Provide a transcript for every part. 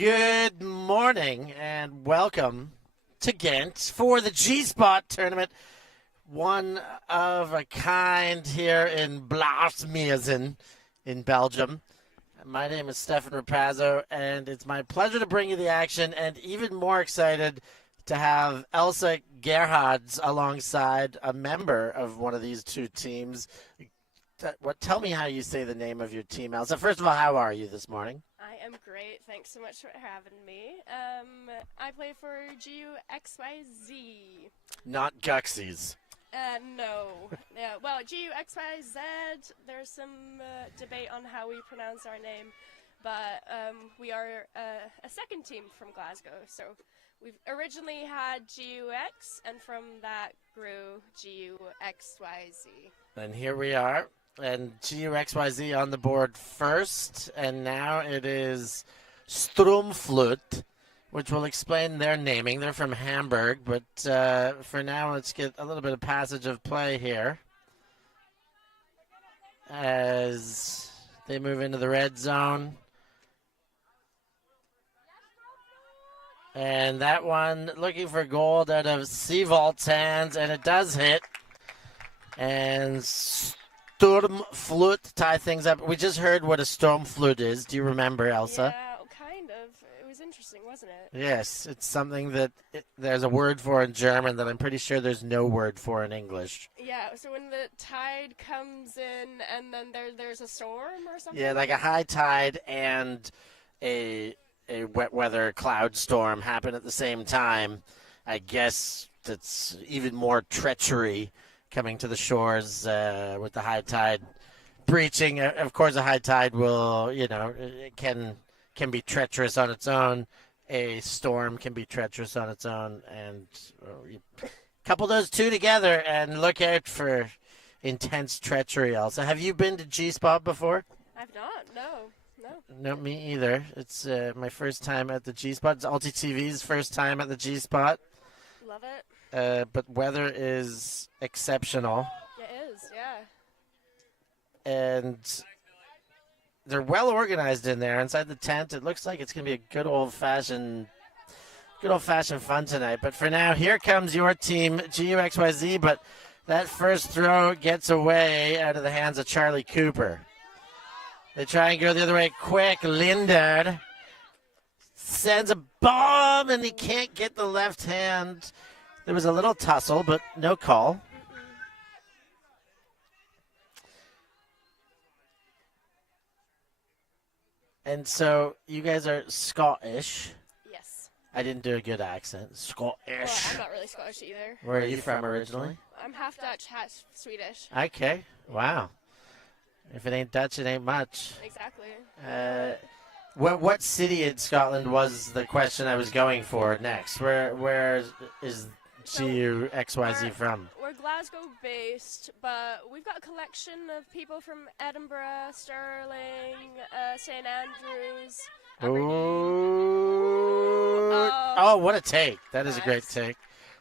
Good morning and welcome to Ghent for the G-Spot tournament. One of a kind here in Blasmeersen in Belgium. My name is Stefan Rapazzo, and it's my pleasure to bring you the action, and even more excited to have Elsa Gerhards alongside a member of one of these two teams. Tell me how you say the name of your team, Elsa. First of all, how are you this morning? I am great. Thanks so much for having me. I play for GUXYZ. Not GUXYZ. No. Yeah, well, GUXYZ, there's some debate on how we pronounce our name, but we are a second team from Glasgow. So we've originally had GUX, and from that grew GUXYZ. And here we are. And GUXYZ on the board first, and now it is Strumflut, which will explain their naming. They're from Hamburg, but for now, let's get a little bit of passage of play here as they move into the red zone. And that one looking for gold out of Seavolt's hands, and it does hit. And Strumflut tie things up. We just heard what a Strumflut is. Do you remember, Elsa? Yeah, kind of. It was interesting, wasn't it? Yes, it's something that there's a word for in German that I'm pretty sure there's no word for in English. Yeah, so when the tide comes in and then there's a storm or something? Yeah, like a high tide and a wet weather cloud storm happen at the same time. I guess that's even more treachery coming to the shores with the high tide breaching. Of course, a high tide will, it can be treacherous on its own. A storm can be treacherous on its own. And you couple those two together and look out for intense treachery also. Have you been to G-Spot before? I've not, no. No, me either. It's my first time at the G-Spot. It's ULTI.TV's first time at the G-Spot. Love it. But weather is exceptional. It is, yeah. And they're well organized in there inside the tent. It looks like it's going to be a good old-fashioned fun tonight. But for now, here comes your team, GUXYZ. But that first throw gets away out of the hands of Charlie Cooper. They try and go the other way quick. Lindard sends a bomb, and he can't get the left hand. There was a little tussle, but no call. And so you guys are Scottish. Yes. I didn't do a good accent. Scottish. Well, I'm not really Scottish either. Where are you from originally? I'm half Dutch, half Swedish. Okay. Wow. If it ain't Dutch, it ain't much. Exactly. What city in Scotland was the question I was going for next? Where is GUXYZ from? We're Glasgow-based, but we've got a collection of people from Edinburgh, Stirling, St Andrews. Oh, what a take. That is nice. A great take.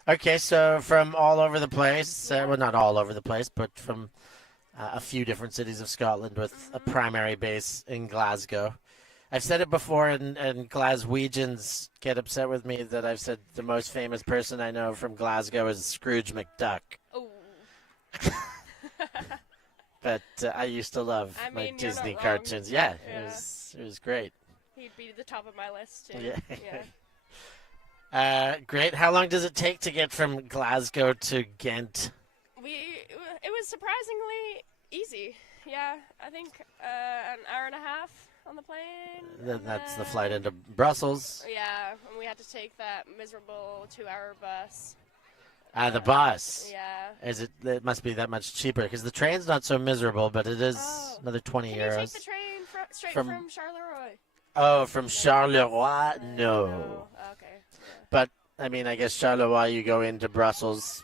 Okay, so from all over the place, well, not all over the place, but from a few different cities of Scotland with a primary base in Glasgow. I've said it before, and Glaswegians get upset with me that I've said the most famous person I know from Glasgow is Scrooge McDuck. Oh. But I used to love my Disney cartoons. Yeah, yeah. It was great. He'd be the top of my list, too. Yeah. Great. How long does it take to get from Glasgow to Ghent? It was surprisingly easy. Yeah, I think an hour and a half on the plane. That's the flight into Brussels. Yeah, and we had to take that miserable 2-hour bus. The bus. Yeah. It must be that much cheaper because the train's not so miserable, but it is another 20 euros. Can you take the train straight from Charleroi? Oh, from Charleroi? No. Okay. Yeah. But, I mean, I guess Charleroi, you go into Brussels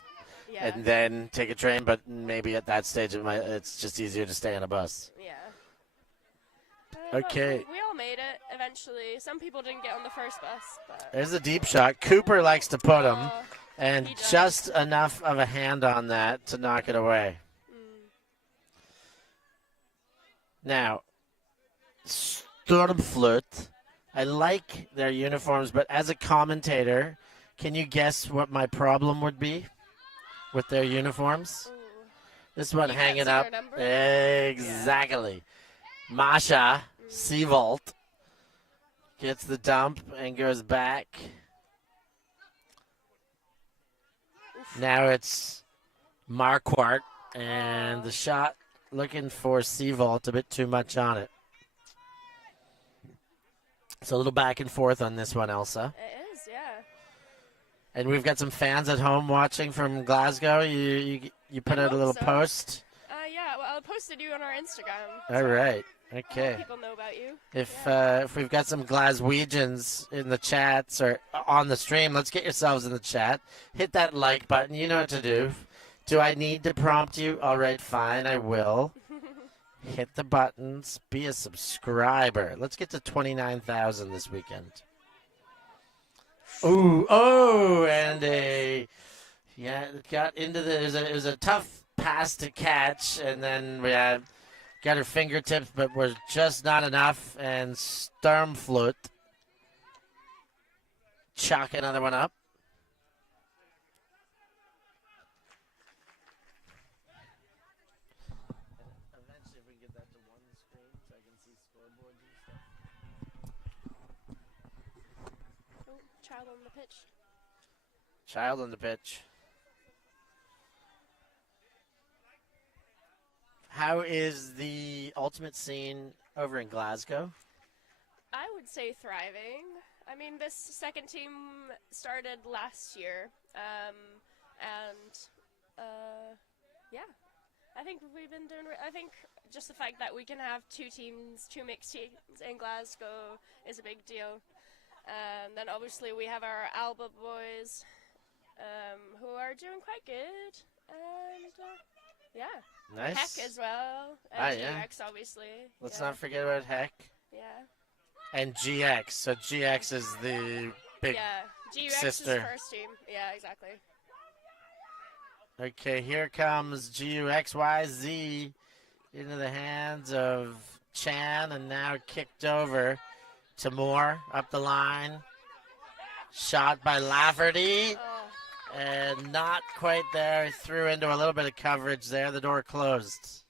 and then take a train, but maybe at that stage it's just easier to stay on a bus. Yeah. Okay. We all made it eventually. Some people didn't get on the first bus. But there's a deep shot. Cooper likes to put him, and just enough of a hand on that to knock it away. Now, Strumflut, I like their uniforms, but as a commentator, can you guess what my problem would be with their uniforms? Ooh. This one You can't hanging see up. your number? Exactly. Masha Seavolt gets the dump and goes back. Now it's Marquardt, and the shot looking for Seavolt, a bit too much on it. It's a little back and forth on this one, Elsa. It is, yeah. And we've got some fans at home watching from Glasgow. You put out a little post. Yeah, well, I posted you on our Instagram. All right. Okay. People know about you. If we've got some Glaswegians in the chats or on the stream, let's get yourselves in the chat. Hit that like button. You know what to do. Do I need to prompt you? All right, fine, I will. Hit the buttons. Be a subscriber. Let's get to 29,000 this weekend. And it got into it was a tough pass to catch, and then we had got her fingertips, but was just not enough, and Strumflut chalk another one up. Eventually, we can get that to one screen so I can see scoreboards and stuff. Oh, child on the pitch. Child on the pitch. How is the ultimate scene over in Glasgow? I would say thriving. I mean, this second team started last year, yeah, I think we've been doing. I think just the fact that we can have two mixed teams in Glasgow is a big deal. And then obviously we have our Alba boys, who are doing quite good, and yeah. Nice. Heck as well. And GX, obviously. Let's not forget about Heck. Yeah. And GX. So GX is the big GUX sister. is first team. Yeah, exactly. Okay, here comes GUXYZ into the hands of Chan, and now kicked over to Moore up the line. Shot by Lafferty. And not quite there. He threw into a little bit of coverage there. The door closed.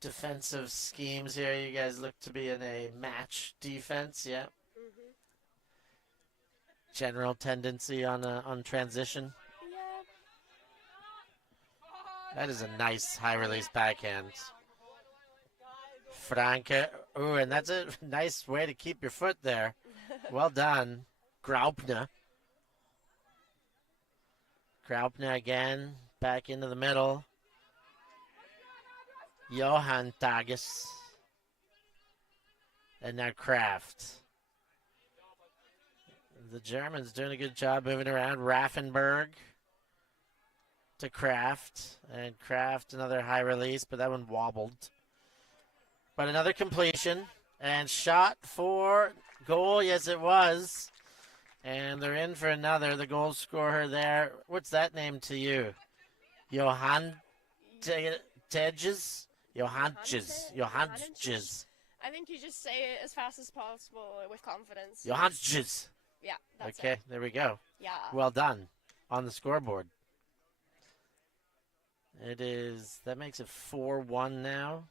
Defensive schemes here. You guys look to be in a match defense. Yeah. Mm-hmm. General tendency on transition. Yeah. That is a nice high release backhand. Franke. Ooh, and that's a nice way to keep your foot there. Well done. Graupner. Graupner again. Back into the middle. Johan Tages. And now Kraft. The Germans doing a good job moving around. Raffenberg to Kraft. And Kraft, another high release, but that one wobbled. But another completion and shot for goal. Yes, it was. And they're in for another. The goal scorer there. What's that name to you? Johan Teges? Johanjes. I think you just say it as fast as possible with confidence. Johanjes. Yeah, that's okay, it. there we go. Yeah. Well done on the scoreboard. That makes it 4-1 now.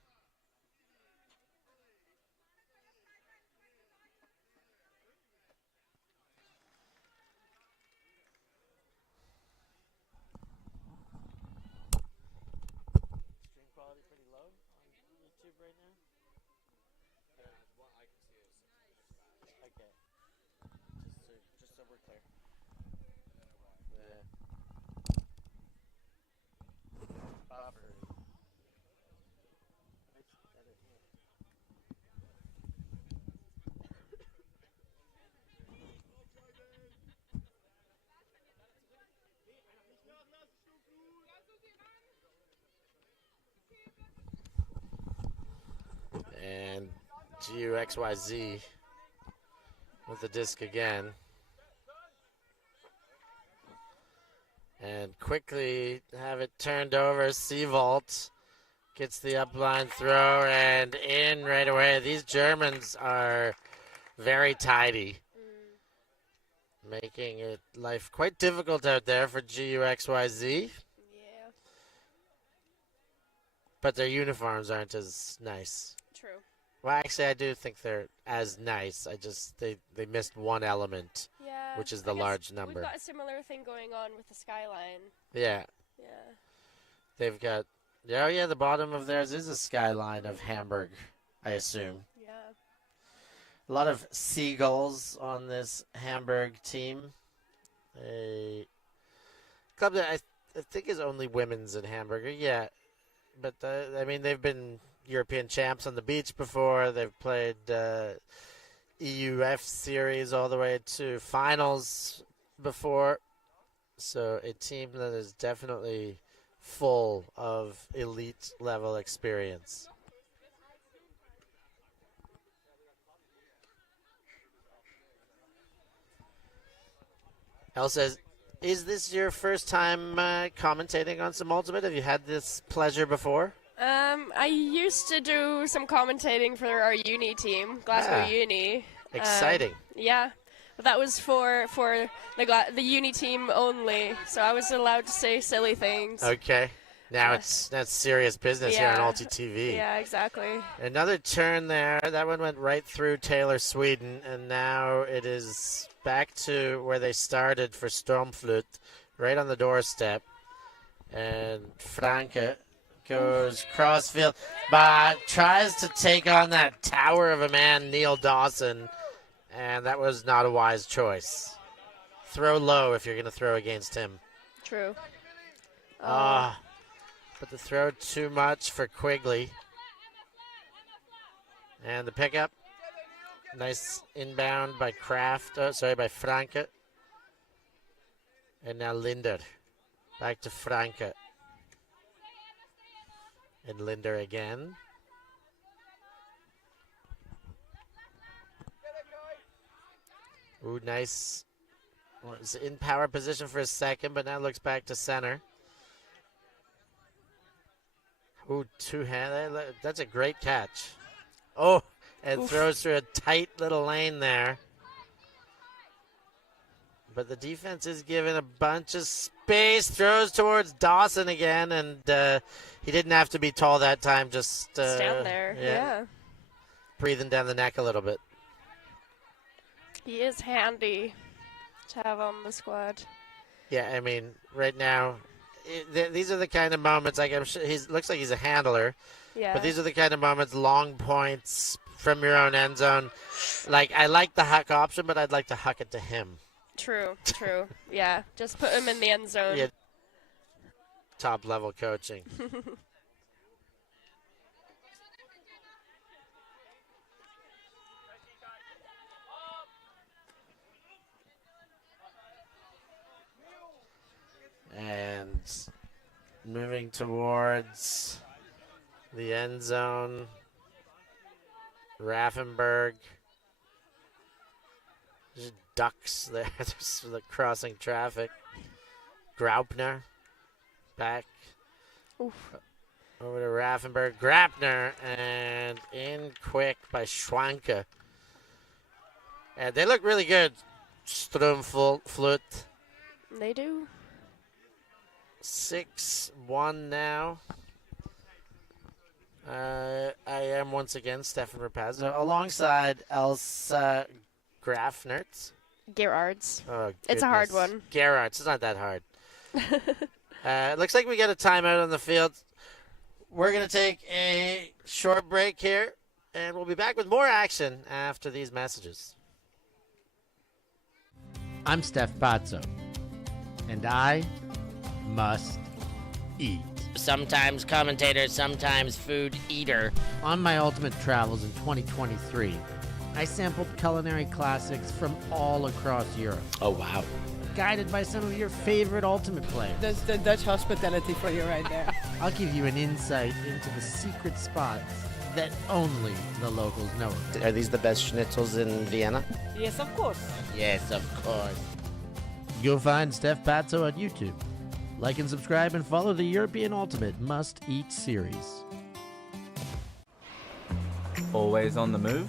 Right now? Yeah, what I can see is okay. Just so we're clear. Buffer. And GUXYZ with the disc again. And quickly have it turned over. Seavolt Gets the upline throw and in right away. These Germans are very tidy, making it life quite difficult out there for GUXYZ. Yeah. But their uniforms aren't as nice. True. Well, actually, I do think they're as nice. I just they missed one element, Yeah. which is I the guess large number. We've got a similar thing going on with the skyline. Yeah, Yeah. they've got. Oh yeah, the bottom of theirs is a skyline of Hamburg, I assume. Yeah. A lot of seagulls on this Hamburg team. A club that I think is only women's in Hamburg. Yeah, but I mean they've been European champs on the beach before. They've played EUF series all the way to finals before. So a team that is definitely full of elite level experience. Elle says, is this your first time commentating on some Ultimate? Have you had this pleasure before? I used to do some commentating for our uni team, Glasgow Uni. Exciting. Yeah, but that was for the uni team only, so I was allowed to say silly things. Okay. Now that's serious business here on ULTI.TV. Yeah, exactly. Another turn there. That one went right through Taylor, Sweden, and now it is back to where they started for Strumflut, right on the doorstep. And Franke goes crossfield, but tries to take on that tower of a man, Neil Dawson, and that was not a wise choice. Throw low if you're going to throw against him. True. But the throw too much for Quigley. And the pickup. Nice inbound by Kraft. By Franke. And now Linder. Back to Franke. And Linder again. Ooh, nice. Was in power position for a second, but now looks back to center. Ooh, two-hand. That's a great catch. Oh, and throws through a tight little lane there. But the defense is given a bunch of space. Throws towards Dawson again, and he didn't have to be tall that time. Just stand there. Yeah. Breathing down the neck a little bit. He is handy to have on the squad. Yeah, I mean, right now, these are the kind of moments. Like I'm sure looks like he's a handler. Yeah. But these are the kind of moments, long points from your own end zone. Like I like the huck option, but I'd like to huck it to him. True. Yeah, just put him in the end zone. Yeah. Top level coaching. And moving towards the end zone, Raffenberg. There's ducks there. There's the crossing traffic. Graupner back. Oof. Over to Raffenberg. Grapner and in quick by Schwanke. And they look really good. Strumflut. They do. 6-1 now. I am once again Stefan Rapazzo alongside Elsa Grafnertz. Gerards. Oh, it's a hard one. Gerards. It's not that hard. Looks like we got a timeout on the field. We're going to take a short break here, and we'll be back with more action after these messages. I'm Steph Pazzo, and I must eat. Sometimes commentator, sometimes food eater. On my ultimate travels in 2023, I sampled culinary classics from all across Europe, Oh, wow. guided by some of your favorite ultimate players. That's the Dutch hospitality for you right there. I'll give you an insight into the secret spots that only the locals know of. Are these the best schnitzels in Vienna? Yes, of course. Yes, of course. Go find Steph Pazzo on YouTube. Like and subscribe and follow the European Ultimate Must Eat series. Always on the move?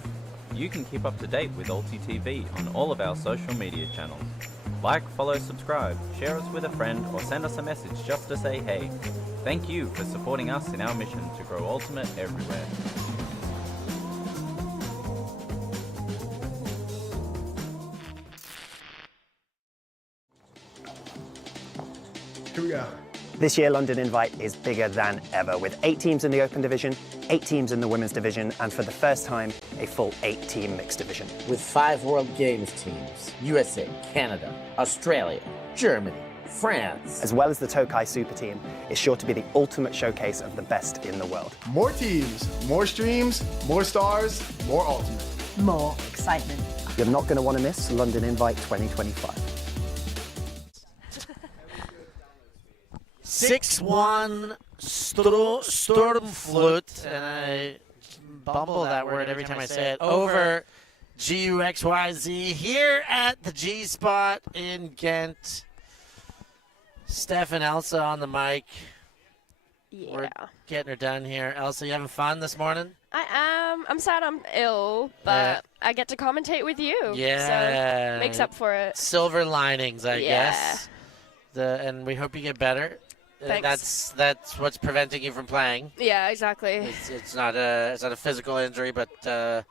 You can keep up to date with ULTI.TV on all of our social media channels. Like, follow, subscribe, share us with a friend, or send us a message just to say hey. Thank you for supporting us in our mission to grow Ultimate everywhere. Here we go. This year, London Invite is bigger than ever, with 8 teams in the Open Division, 8 teams in the Women's Division, and for the first time, a full 8-team Mixed Division. With 5 World Games teams, USA, Canada, Australia, Germany, France. As well as the Tokai Super Team, is sure to be the ultimate showcase of the best in the world. More teams, more streams, more stars, more Ultimate. More excitement. You're not going to want to miss London Invite 2025. 6-1 Strumflut, and I bumble that word every time I say it, over GUXYZ here at the G Spot in Ghent. Steph and Elsa on the mic. Yeah. We're getting her done here. Elsa, you having fun this morning? I am. I'm sad I'm ill, but I get to commentate with you. Yeah. So makes up for it. Silver linings, I Yeah. guess. And we hope you get better. Thanks. That's what's preventing you from playing. Yeah, exactly. It's not a physical injury, but oi!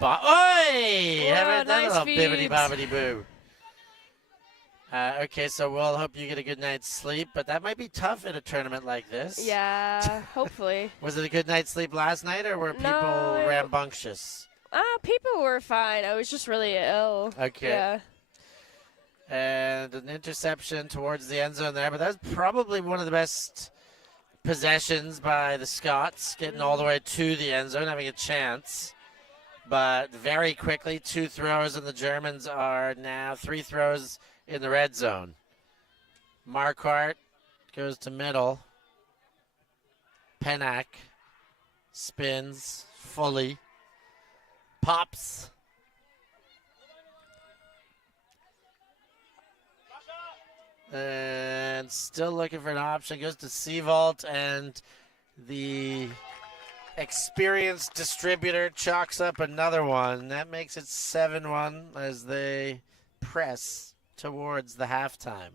Whoa, nice little feeds. bibbity bobbity boo. Okay, so we'll hope you get a good night's sleep, but that might be tough in a tournament like this. Yeah, hopefully. Was it a good night's sleep last night, or were people No. rambunctious? People were fine. I was just really ill. Okay. Yeah. And an interception towards the end zone there, but that's probably one of the best possessions by the Scots, getting all the way to the end zone, having a chance. But very quickly, 2 throws, and the Germans are now 3 throws in the red zone. Marquardt goes to middle. Pennack spins fully. Pops. And still looking for an option. Goes to Seavault, and the experienced distributor chalks up another one. That makes it 7-1 as they press towards the halftime.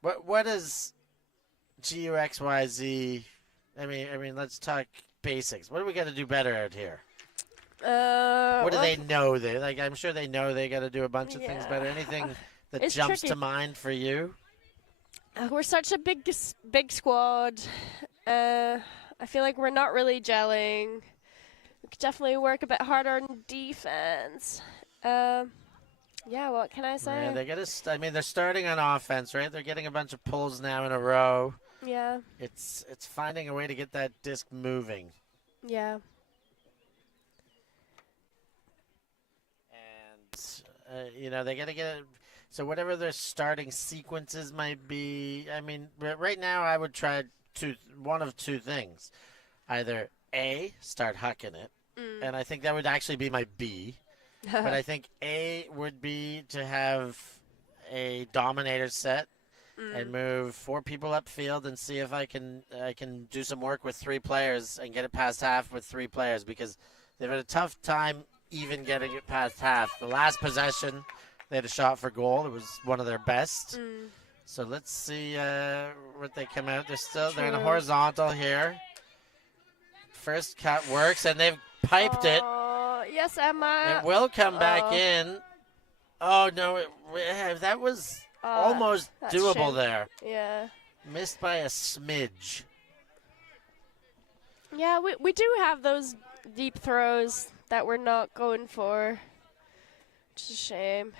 What is GUXYZ? I mean, let's talk basics. What do we got to do better out here? What do they know? I'm sure they know they got to do a bunch of things better. Anything that It's jumps tricky. to mind for you? We're such a big squad. I feel like we're not really gelling. We could definitely work a bit harder on defense. Yeah, what can I say? Yeah, they got to. They're starting on offense, right? They're getting a bunch of pulls now in a row. Yeah. It's finding a way to get that disc moving. Yeah. They got to get it. So whatever their starting sequences might be, right now I would try one of 2 things. Either A, start hucking it, and I think that would actually be my B. But I think A would be to have a dominator set and move 4 people upfield and see if I can do some work with 3 players and get it past half with 3 players, because they've had a tough time even getting it past half. The last possession, they had a shot for goal. It was one of their best. So let's see what they come out. They're in a horizontal here. First cut works, and they've piped it. Yes, Emma. It will come back in. Oh, no. That was almost doable there. Yeah. Missed by a smidge. Yeah, we do have those deep throws that we're not going for. It's a shame.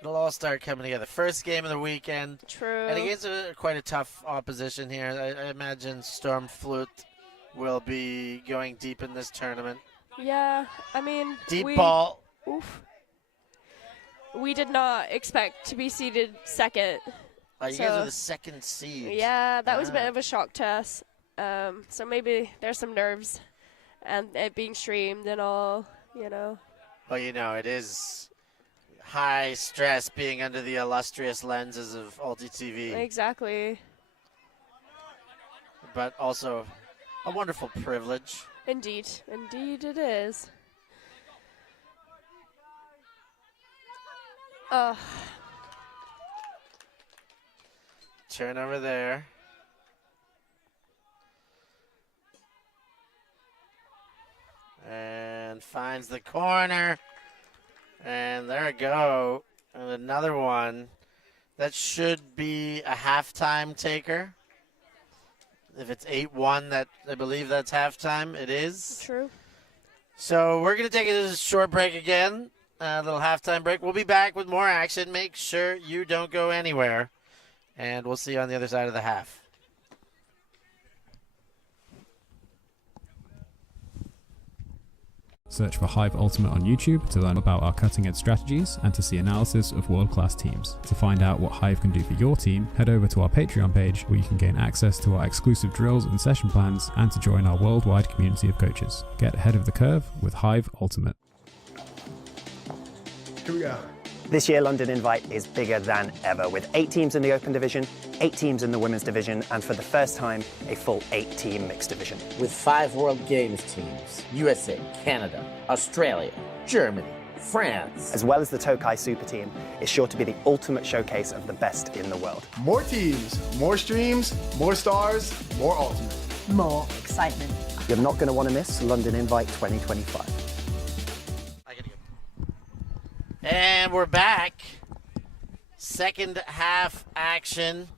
It'll all start coming together. First game of the weekend. True. And against quite a tough opposition here. I imagine Strumflut will be going deep in this tournament. Yeah, Deep ball. Oof. We did not expect to be seeded second. You guys are the second seed. Yeah, that was a bit of a shock to us. So maybe there's some nerves, and it being streamed and all, Well, it is high stress being under the illustrious lenses of ULTI.TV. Exactly. But also A wonderful privilege. Indeed. Indeed it is. Turn over there. And finds the corner. And there we go. And another one. That should be a halftime taker. If it's 8-1, that I believe that's halftime. It is. True. So we're going to take a short break again. A little halftime break. We'll be back with more action. Make sure you don't go anywhere. And we'll see you on the other side of the half. Search for Hive Ultimate on YouTube to learn about our cutting-edge strategies and to see analysis of world-class teams. To find out what Hive can do for your team, head over to our Patreon page where you can gain access to our exclusive drills and session plans and to join our worldwide community of coaches. Get ahead of the curve with Hive Ultimate. Here we go. This year, London Invite is bigger than ever, with 8 teams in the Open Division, 8 teams in the Women's Division, and for the first time, a full 8-team Mixed Division. With 5 World Games teams, USA, Canada, Australia, Germany, France. As well as the Tokai Super Team, it's sure to be the ultimate showcase of the best in the world. More teams, more streams, more stars, more ultimate. More excitement. You're not going to want to miss London Invite 2025. And we're back. Second half action.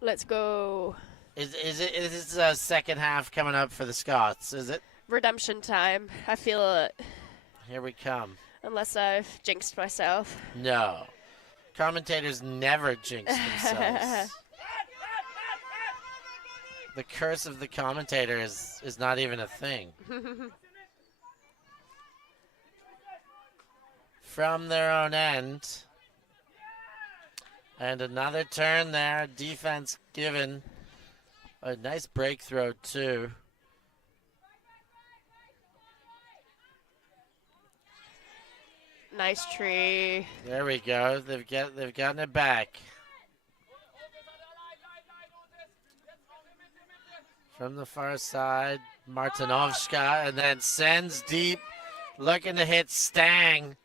Let's go. Is this a second half coming up for the Scots, is it? Redemption time. I feel it. Here we come. Unless I've jinxed myself. No. Commentators never jinx themselves. The curse of the commentator is not even a thing. From their own end. And another turn there. Defense given. A nice break throw, too. Nice tree. There we go. They've gotten it back. From the far side, Martinovska, and then sends deep, looking to hit Stang.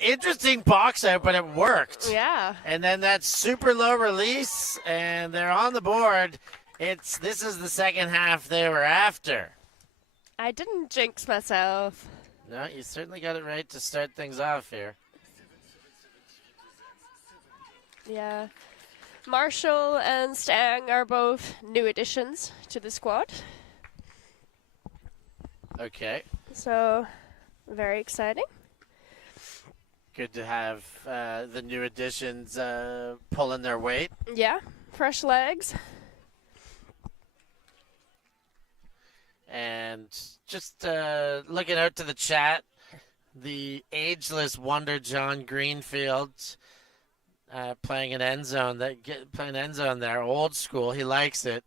Interesting box out, but it worked. Yeah. And then that super low release, and they're on the board. This is the second half they were after. I didn't jinx myself. No, you certainly got it right to start things off here. Yeah. Marshall and Stang are both new additions to the squad. Okay. So, very exciting. Good to have the new additions pulling their weight. Yeah, fresh legs. And just looking out to the chat, the ageless wonder John Greenfield playing an end zone. Playing end zone there, old school. He likes it.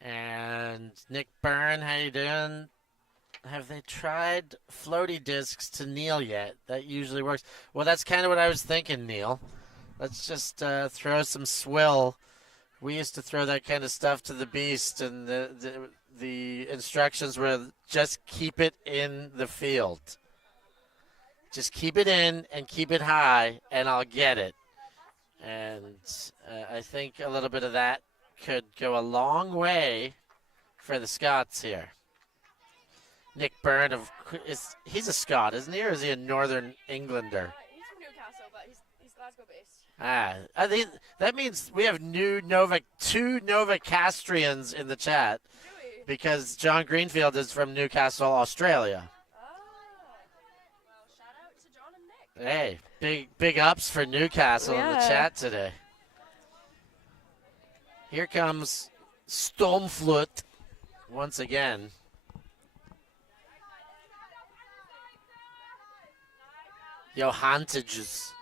And Nick Byrne, how you doing? Have they tried floaty discs to Neil yet? That usually works. Well, that's kind of what I was thinking, Neil. Let's just throw some swill. We used to throw that kind of stuff to the beast, and the instructions were just keep it in the field. Just keep it in and keep it high, and I'll get it. And I think a little bit of that could go a long way for the Scots here. Nick Byrne, he's a Scot, isn't he, or is he a Northern Englander? He's from Newcastle, but he's Glasgow-based. I think that means we have two Novocastrians in the chat. Because John Greenfield is from Newcastle, Australia. Well, shout out to John and Nick. Hey, big ups for Newcastle in the chat today. Here comes Strumflut once again. Johantages.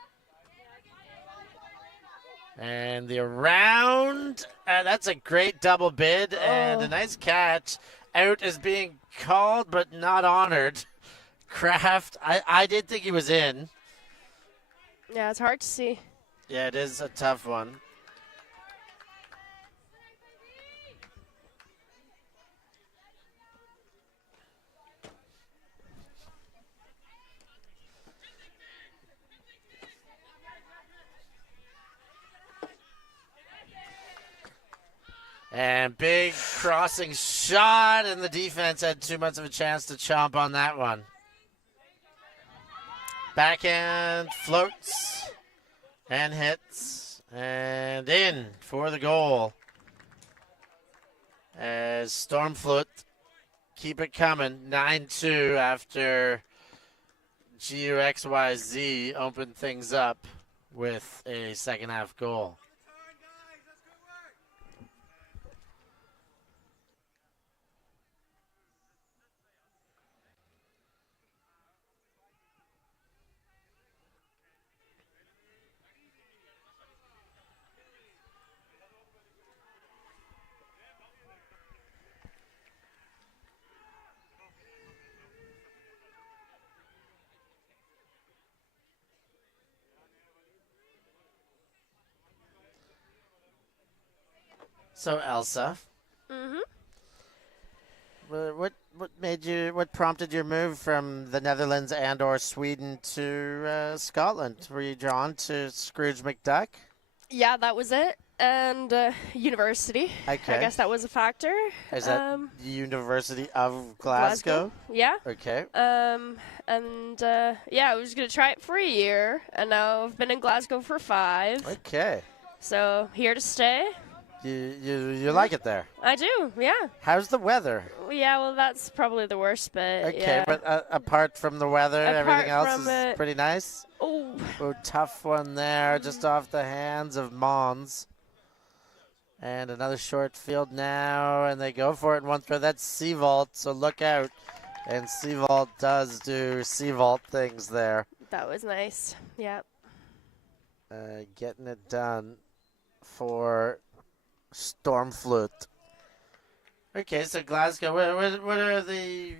And the around, that's a great double bid and a nice catch. Out is being called but not honored. Kraft, I did think he was in. Yeah, it's hard to see. Yeah, it is a tough one. And big crossing shot, and the defense had too much of a chance to chomp on that one. Backhand floats and hits, and in for the goal. As Strumflut keep it coming, 9-2 after GUXYZ opened things up with a second half goal. So Elsa, what prompted your move from the Netherlands and/or Sweden to Scotland? Were you drawn to Scrooge McDuck? Yeah, that was it. And university. Okay. I guess that was a factor. Is that the University of Glasgow? Yeah. Okay. Yeah, I was gonna try it for a year, and now I've been in Glasgow for 5. Okay. So here to stay. You like it there? I do, yeah. How's the weather? Yeah, well, that's probably the worst bit. Okay, yeah. but apart from the weather, everything else is pretty nice? Oh, tough one there, just off the hands of Mons. And another short field now, and they go for it in one throw. That's Seavault, so look out. And Seavault does do Seavault things there. that was nice. Yeah. Getting it done for Strumflut. Okay, so Glasgow, what are the,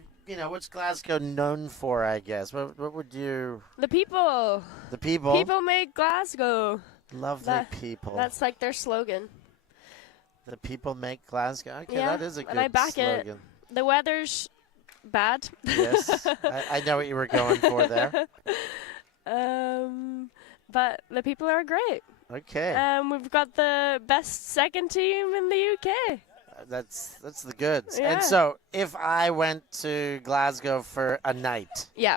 what's Glasgow known for, I guess? What would you... The people. The people? People make Glasgow. Lovely people. That's like their slogan. The people make Glasgow. Okay, Yeah, that is a good and I back slogan. it. The weather's bad. Yes, I know what you were going for there. But the people are great. Okay. We've got the best second team in the UK. That's the goods. Yeah. And so, if I went to Glasgow for a night, Yeah.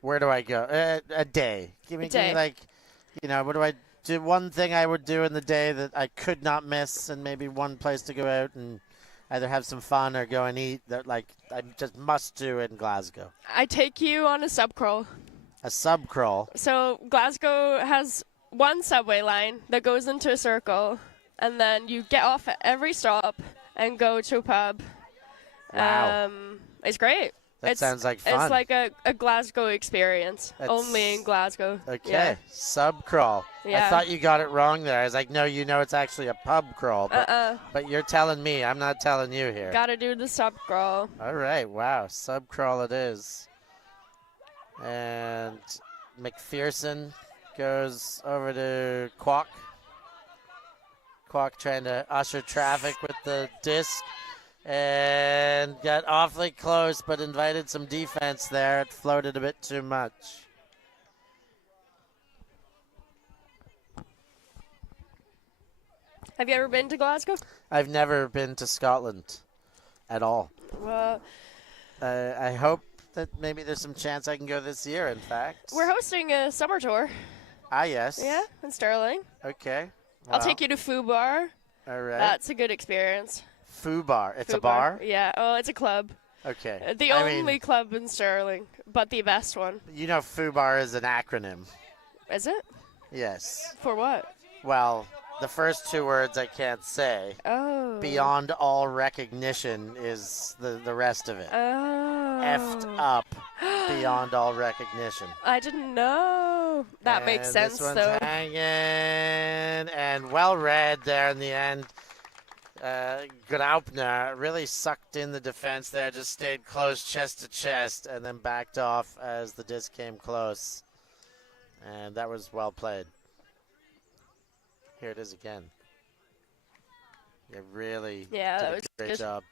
where do I go? A day. Give me day. like, what do I do? One thing I would do in the day that I could not miss, and maybe one place to go out and either have some fun or go and eat that I just must do in Glasgow. I take you on a sub crawl. A sub crawl. So Glasgow has one subway line that goes into a circle, and then you get off at every stop and go to a pub. Wow. It's great. That sounds like fun. It's like a Glasgow experience, only in Glasgow. Okay, Yeah. sub crawl. Yeah. I thought you got it wrong there. I was like, no, it's actually a pub crawl. But you're telling me. I'm not telling you here. Gotta do the sub crawl. All right, wow, sub crawl it is. And McPherson goes over to Kwok. Kwok trying to usher traffic with the disc. And got awfully close, but invited some defense there. It floated a bit too much. Have you ever been to Glasgow? I've never been to Scotland at all. Well, I hope that maybe there's some chance I can go this year, in fact. we're hosting a summer tour. Ah, yes. Yeah, in Stirling. Okay. I'll Well, take you to Foo Bar. All right. That's a good experience. Foo Bar. It's Foo a bar? Yeah. Oh, it's a club. Okay. The only club in Stirling, but the best one. Foo Bar is an acronym. Is it? Yes. For what? Well, the first two words I can't say. Oh. Beyond all recognition is the rest of it. Oh. Effed up beyond all recognition. I didn't know. That makes sense, this one's though. hanging and well read there in the end. Graupner really sucked in the defense there, just stayed close chest to chest, and then backed off as the disc came close. And that was well played. Here it is again. You really did that a was great good. job.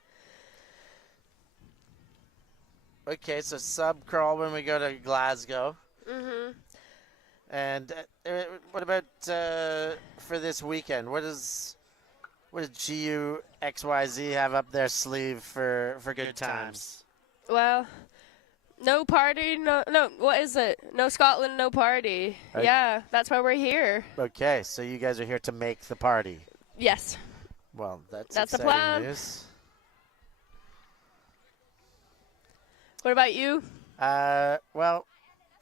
Okay, so sub crawl when we go to Glasgow. Mm-hmm. And what about for this weekend? What is What does GUXYZ have up their sleeve for good times? Well, no party, no, what is it? No Scotland, no party. Right. Yeah, that's why we're here. Okay, so you guys are here to make the party. Yes. Well, that's the exciting plan. news. What about you? Well,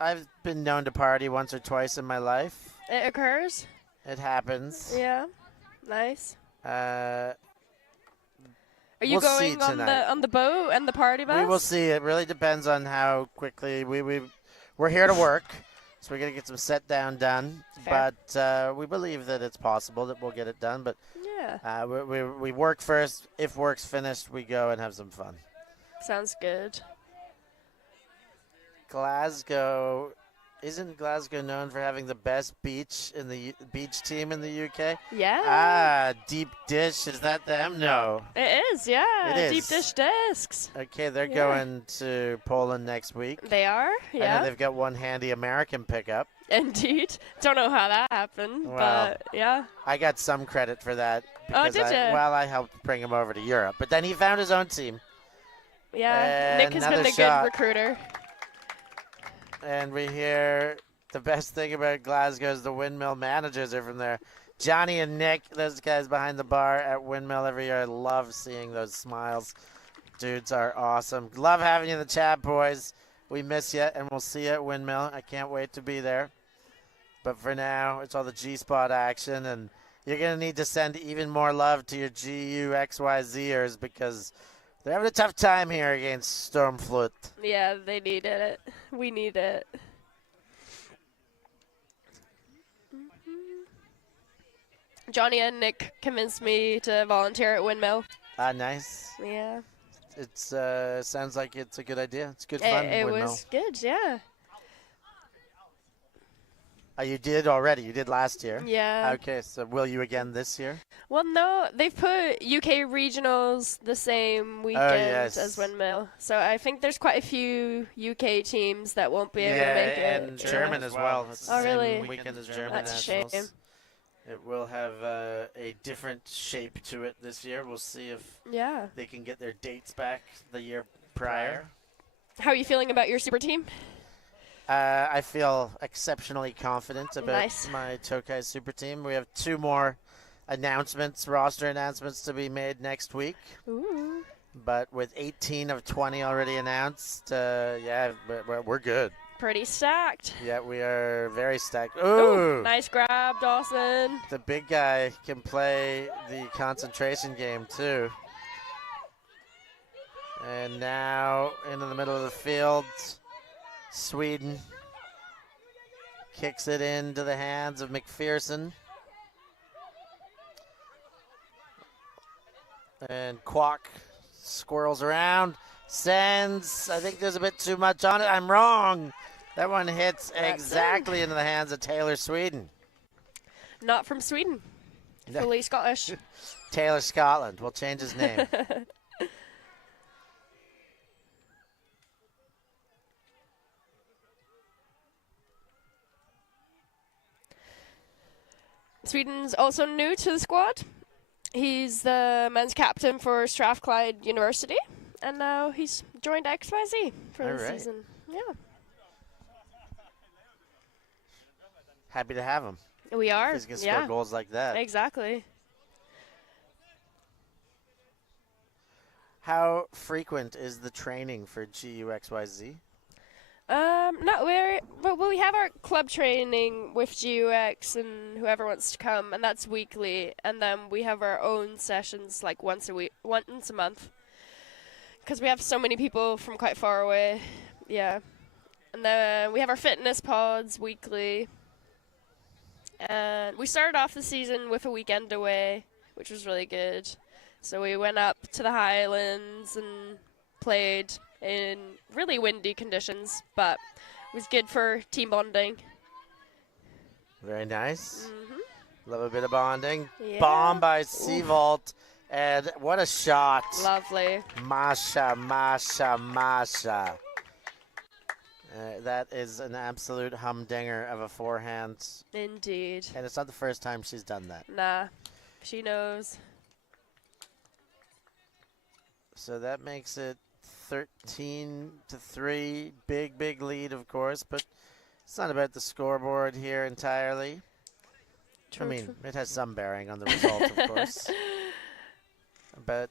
I've been known to party once or twice in my life. It occurs? It happens. Yeah. Nice. Uh, Are you we'll see going on tonight. the boat and the party bus? We will see. It really depends on how quickly we're here to work, so we're gonna get some set down done. Fair. But we believe that it's possible that we'll get it done. But Yeah. we work first. If work's finished, we go and have some fun. Sounds good. Glasgow. Isn't Glasgow known for having the best beach beach team in the UK? Yeah. Deep Dish, is that them? No. It is, yeah. It is. Deep dish discs. Okay, they're Yeah. going to Poland next week. They are, I know yeah. they've got one handy American pickup. Indeed. Don't know how that happened, Well, but yeah. I got some credit for that. Oh, Because did ya? I helped bring him over to Europe. But then he found his own team. Yeah. Nick has been Another a shot. good recruiter. And we hear the best thing about Glasgow is the Windmill managers are from there. Johnny and Nick, those guys behind the bar at Windmill every year. I love seeing those smiles. Dudes are awesome. Love having you in the chat, boys. We miss you, and we'll see you at Windmill. I can't wait to be there. But for now, it's all the G-Spot action, and you're going to need to send even more love to your GUXYZers because they're having a tough time here against Strumflut. Yeah, they needed it. We need it. Johnny and Nick convinced me to volunteer at Windmill. Nice. Yeah. It's sounds like it's a good idea. It's good fun. It Windmill. was good, yeah. You did already. You did last year. Yeah. Okay, so will you again this year? Well, no, they've put UK regionals the same weekend yes. as Windmill. So I think there's quite a few UK teams that won't be able to make it. and German as well. It's the Oh, same really? weekend as German That's a shame. nationals. It will have a different shape to it this year. We'll see if Yeah. they can get their dates back the year prior. How are you feeling about your super team? I feel exceptionally confident about Nice. my Tokai super team. We have 2 more roster announcements to be made next week. Ooh. But with 18 of 20 already announced, we're good. Pretty stacked. Yeah, we are very stacked. Ooh, Ooh! nice grab, Dawson. The big guy can play the concentration game, too. And now into the middle of the field, Sweden kicks it into the hands of McPherson. And Kwok squirrels around, sends. I think there's a bit too much on it. I'm wrong. That one hits exactly into the hands of Taylor Sweden. Not from Sweden. Fully Scottish. Taylor Scotland. We'll change his name. Sweden's also new to the squad. He's the men's captain for Strathclyde University, and now he's joined XYZ for the All right. season. Yeah. Happy to have him. We are. He's going to yeah. score goals like that. Exactly. How frequent is the training for GUXYZ? Not very, but we have our club training with GUX and whoever wants to come, and that's weekly. And then we have our own sessions like once a month, because we have so many people from quite far away. Yeah, and then we have our fitness pods weekly. And we started off the season with a weekend away, which was really good. So we went up to the Highlands and played in really windy conditions, but it was good for team bonding. Very nice. Mm-hmm. Love a bit of bonding. Yeah. Bomb by Seavolt. And what a shot. Lovely. Masha, Masha, Masha. That is an absolute humdinger of a forehand. Indeed. And it's not the first time she's done that. Nah, she knows. So that makes it 13-3. Big lead, of course, but it's not about the scoreboard here entirely. True. It has some bearing on the result, of course. But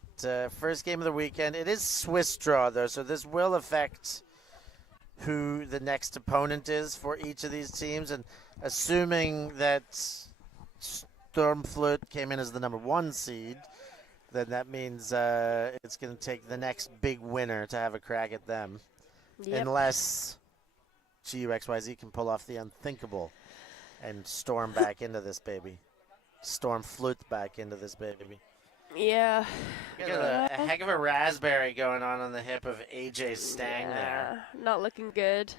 first game of the weekend. It is Swiss draw, though, so this will affect who the next opponent is for each of these teams. And assuming that Strumflut came in as the number 1 seed, then that means it's going to take the next big winner to have a crack at them. Yep. Unless GUXYZ can pull off the unthinkable and storm back into this baby. Strumflut back into this baby. Yeah. Got a heck of a raspberry going on the hip of AJ Stang there. Not looking good.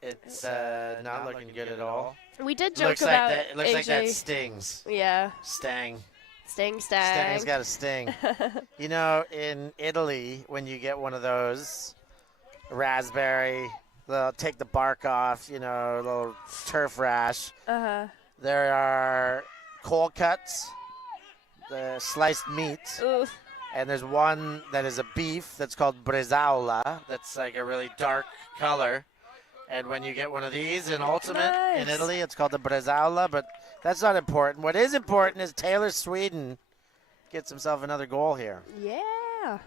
It's not looking good at all. We did joke about it looks AJ. like that stings. Yeah. Stang. Stang. Stang's got a sting. You know, in Italy, when you get one of those raspberry, they'll take the bark off, you know, a little turf rash. Uh-huh. There are cold cuts, the sliced meat, Oof. and there's one that is a beef that's called bresaola. That's like a really dark color. And when you get one of these in Ultimate in Italy, it's called the bresaola, but that's not important. What is important is Taylor Sweden gets himself another goal here. Yeah.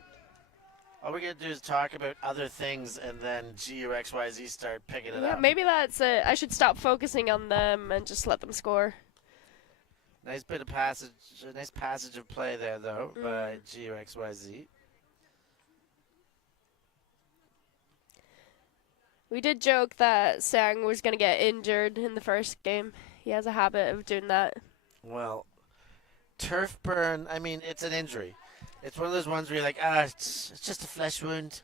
All we're going to do is talk about other things, and then GUXYZ start picking it Yeah, up. maybe that's it. I should stop focusing on them and just let them score. Nice bit of passage, a nice passage of play there, though, by GUXYZ. We did joke that Sang was going to get injured in the first game. He has a habit of doing that. Well, turf burn, I mean, it's an injury. It's one of those ones where you're like, it's just a flesh wound.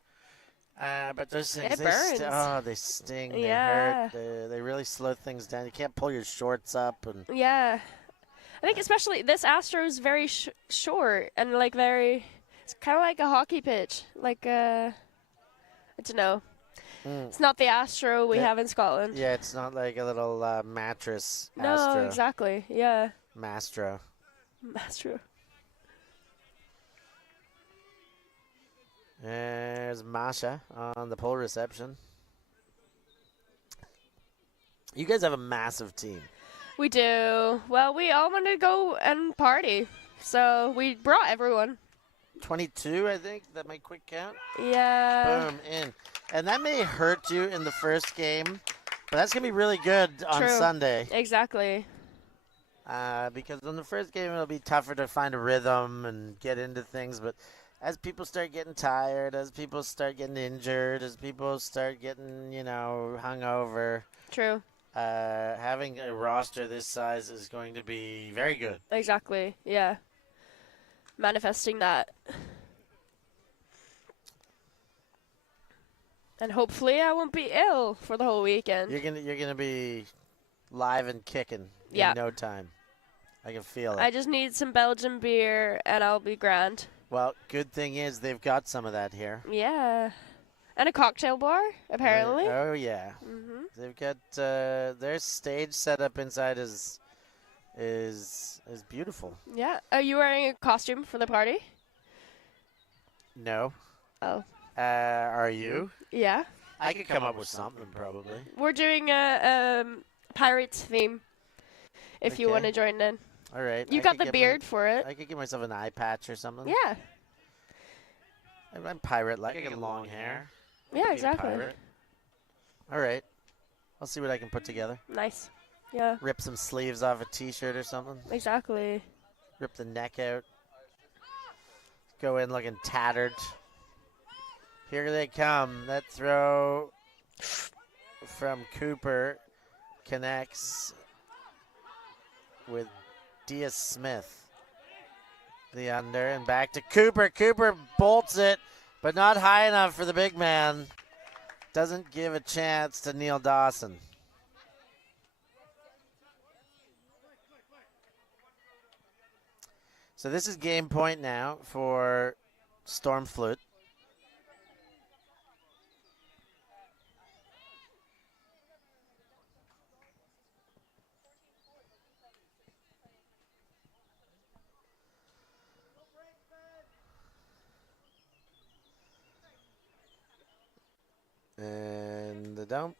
But those things, It burns. They sting, Yeah. they hurt, they really slow things down. You can't pull your shorts up. And Yeah. I think especially this Astro's very short and like it's kind of like a hockey pitch. Like, I don't know. It's not the Astro we have in Scotland. Yeah, it's not like a little mattress No, Astro. exactly. Yeah. Mastro. There's Masha on the pole reception. You guys have a massive team. We do. Well, we all want to go and party. So we brought everyone. 22, I think. That might quick count. Yeah. Boom, in. And that may hurt you in the first game, but that's going to be really good on True. Sunday. Exactly. Because in the first game, it'll be tougher to find a rhythm and get into things. But as people start getting tired, as people start getting injured, as people start getting, hungover. True. Having a roster this size is going to be very good. Exactly. Yeah. Manifesting that. And hopefully I won't be ill for the whole weekend. You're gonna be live and kicking in no time. I can feel it. I just need some Belgian beer and I'll be grand. Well, good thing is they've got some of that here. Yeah. And a cocktail bar, apparently. Oh yeah. Mm-hmm. They've got their stage setup inside is beautiful. Yeah. Are you wearing a costume for the party? No. Oh. Are you? Yeah. I could come up with something probably. We're doing a Pirates theme. If you Okay. want to join in. All right. You I got could the get beard for it. I could give myself an eye patch or something. Yeah. I'm pirate-like. I get long hair. I Yeah, could be a exactly. pirate. All right. I'll see what I can put together. Nice. Yeah. Rip some sleeves off a T-shirt or something. Exactly. Rip the neck out. Go in looking tattered. Here they come. That throw from Cooper connects with Diaz Smith. The under and back to Cooper. Cooper bolts it, but not high enough for the big man. Doesn't give a chance to Neil Dawson. So this is game point now for Strumflut. the dump.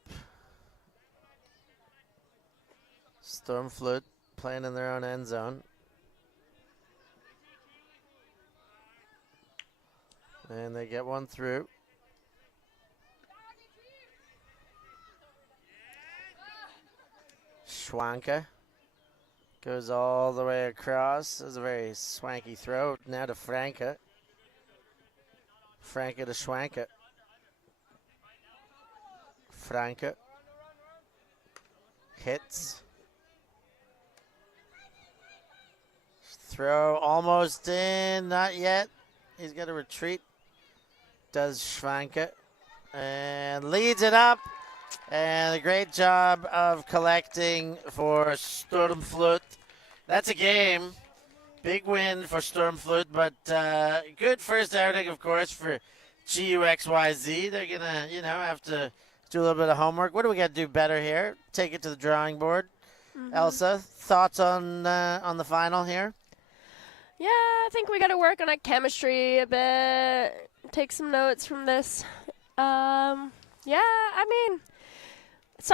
Strumflut playing in their own end zone. And they get one through. Schwanke goes all the way across. It's a very swanky throw. Now to Franke. Franke to Schwanke. Franke hits. Throw almost in, not yet. He's got to retreat. Does Schwanke and leads it up. And a great job of collecting for Strumflut. That's a game. Big win for Strumflut, but good first outing, of course, for GUXYZ. They're going to, have to do a little bit of homework. What do we got to do better here? Take it to the drawing board. Elsa, thoughts on the final here? Yeah, I think we got to work on our chemistry a bit. Take some notes from this. Saw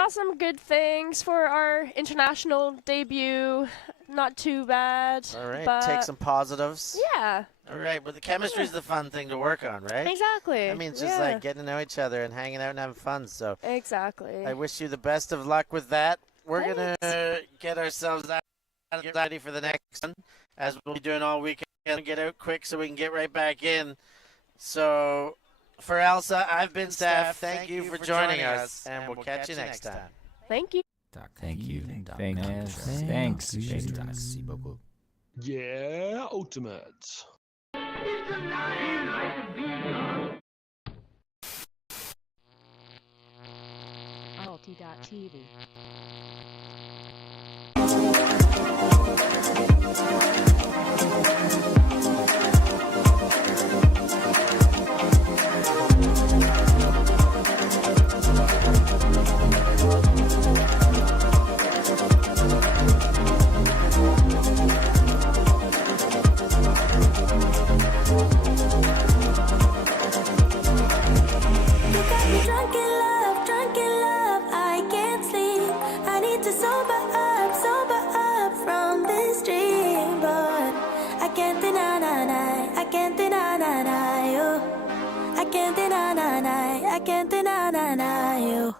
some good things for our international debut. Not too bad. All right, but take some positives. Yeah. All right, but the chemistry is the fun thing to work on, right? Exactly. I mean, it's just like getting to know each other and hanging out and having fun. So exactly. I wish you the best of luck with that. We're going to get ourselves out and get ready for the next one, as we'll be doing all weekend. Get out quick so we can get right back in. So for Elsa, I've been Steph. Thank you for joining us, and we'll catch you next time. Thank you. Thank you. Thanks. Merci beaucoup. Yeah, ultimate. ULTI.TV. Drunk in love, I can't sleep. I need to sober up from this dream. But I can't deny, I can't deny, oh. I can't deny, I can't deny you.